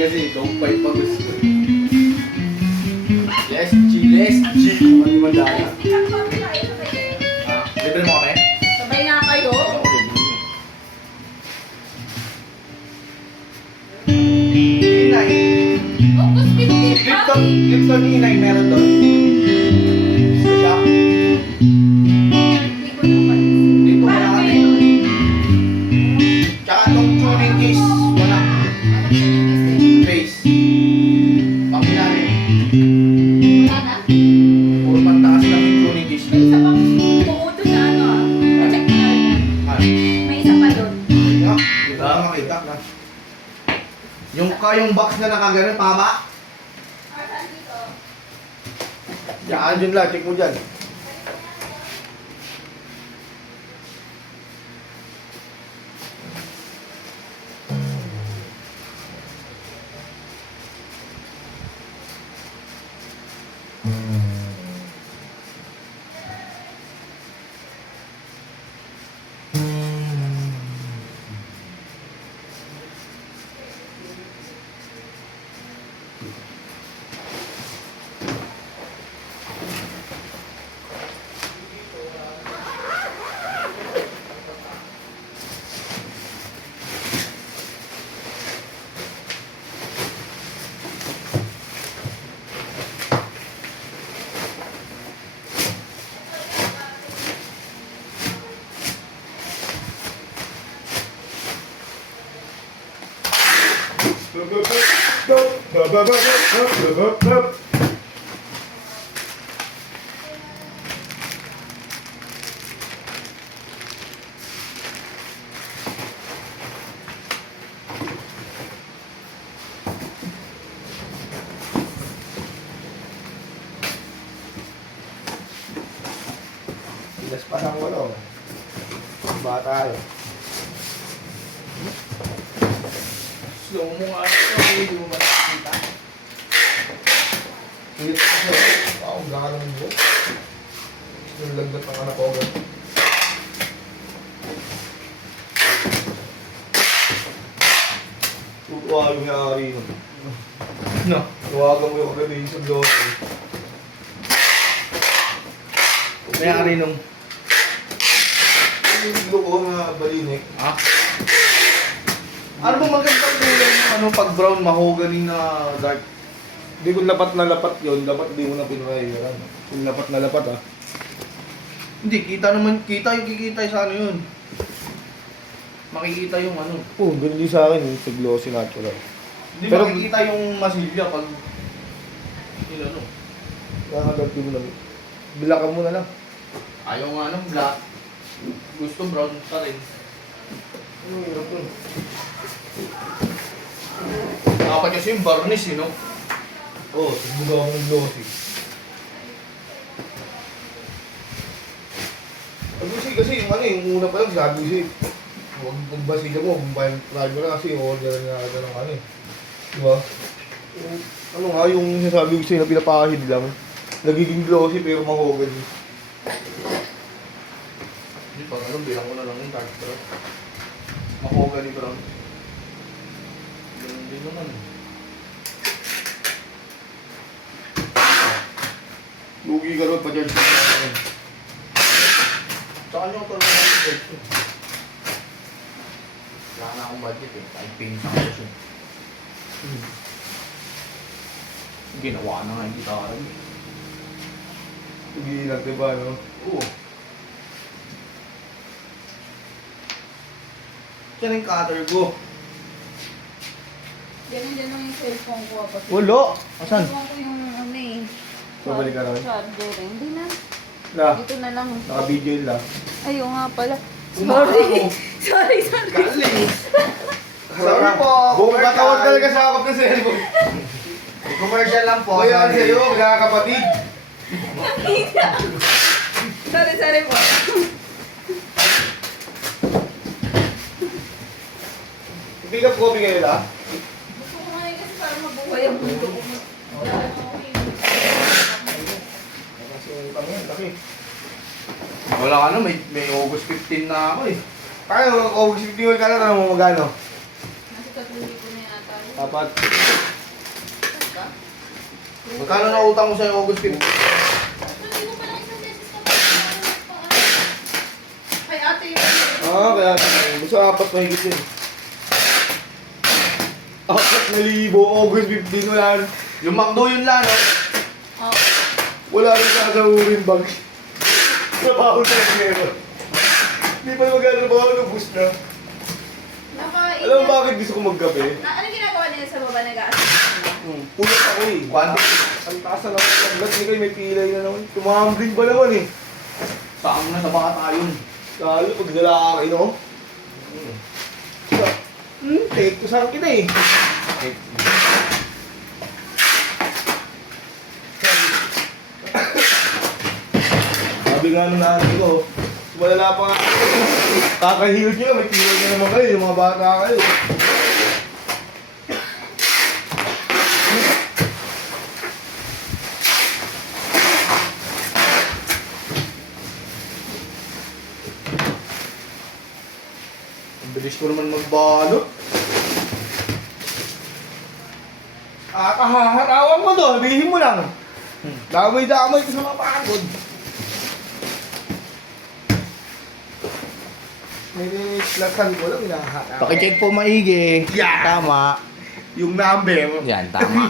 kasi, don't fight pa gusto. Let's G, let's G. Ano yung madaya? Libre mo kami? Sabay nga kayo. Inay. August 15, Lipton Inay meron doon. Sa shop. Hindi ko naman. Dito wala Parang kami. meron. Tsaka nung tuning case, wala. Ano pinigis Base. Pangilalim. Wala na. Puro pantaas lang yung tuning case. May isa pang buo doon na ano ah. Check mo na rin yan. May isa pa doon. Nga, di ba makita na. Yung box na nakagano, tama? Saan dito? Yan, dyan lang, check mo dyan. Ilas pa ng walo. Bata tayo. Slow mo nga ito, hindi mo makikita. Sige pa siya. Wow, gano'n mo. Yung lagdat ng anak ko. Tutuwa yung may-ari nun. No, tawagan mo yung kagabi sa blog. May-ari nung yung iglo ko na balinik. Ah? Ano ba magandang kulay ng ano, pag brown mahogany na dark? Hindi kung lapat na lapat yun, dapat di mo na pinakahiran. Kung lapat na lapat ah. Hindi, kita naman, kita yung kikita sa ano yun. Makikita yung ano. Oo, ganun din sa akin, yung glossy natural. Hindi Pero- makikita yung masilya pag yun ano. Nakakagati mo lang. Bilakan mo na lang. Ayaw nga ng black. Gusto brown pa rin. Ano hirap yun? Dapat kasi yung varnish no? Oo, tapos bugaw mo ng glossy. Kasi yung ano yung una pa lang sabi ko siya, huwag basila mo, try mo na kasi order na ito ng ano eh. Diba? Yung, ano nga yung sinasabi ko sa'yo na pinapahid lang, nagiging glossy pero mahogany. Hindi pag ano, bilang ko na lang yung dark brown. Mahogany brown. Ganun din naman. Lugi ka ron, pa-charge ka na. Tsaka nyo talaga ng budget ko. Wala na akong budget eh. Kahit paint sa ako siya. Ginawa na nga yung gitara eh. Lugi lang, diba no? Oo. Yan yung cutter ko. Ganun din yung cellphone ko. Wala! Asan? Cellphone ko yung ano eh. Babalik ka rin? Charger eh. Hindi na. La, Dito na lang. naka-video yun la. Ayaw nga pala. Umakaw. Sorry. Galing. Sorry po. Buong katawan talaga sakop ng cellphone. Commercial lang po. Kaya sa'yo, mga kapatid. Sorry po. Pick up coffee kayo la? Gusto ko nga yun kasi para mabuhay ang mundo ko. Kasi kami, laki. Wala ka na, may August 15 na ako eh. Kaya, August 15 ka na, tanong mo magano? Nasa 3,000 na yata. Dapat. Ba? Magkano na utang mo sa August 15? Hindi ko pa lang isang beses ka pa. Kay ate yun. Kaya gusto apat mahigit yun. 4,000, August 15 wala. Yung McDo yun lang, no? Oh. Wala rin sasahurin bag. Trabaho sa meron. Hindi pa magkakatrabaho ng bus na. Alam mo bakit gusto ko maggabi? Ano ginagawa nila sa baba nag-aasal? Pulot ako eh. Ang taas na naman ng lag. Hindi kayo may pilay na naman. Tumambling ba naman eh. Saan na sa baka tayo. Lalo pag lalaki, no? Take ko saan kita eh. Sabi nga nung nanay ko, wala pa nga. Kakahilot nyo, may pilay na naman kayo, yung mga bata kayo. Ang bilis ko naman magbalot. Kahaharawan mo to, sabihin mo lang. Damay-damay ko sa mga pagod. Nililasan ko lang, hinaharap. Pakicheck po maigi. Yan. Tama. Yung number. Yan, tama.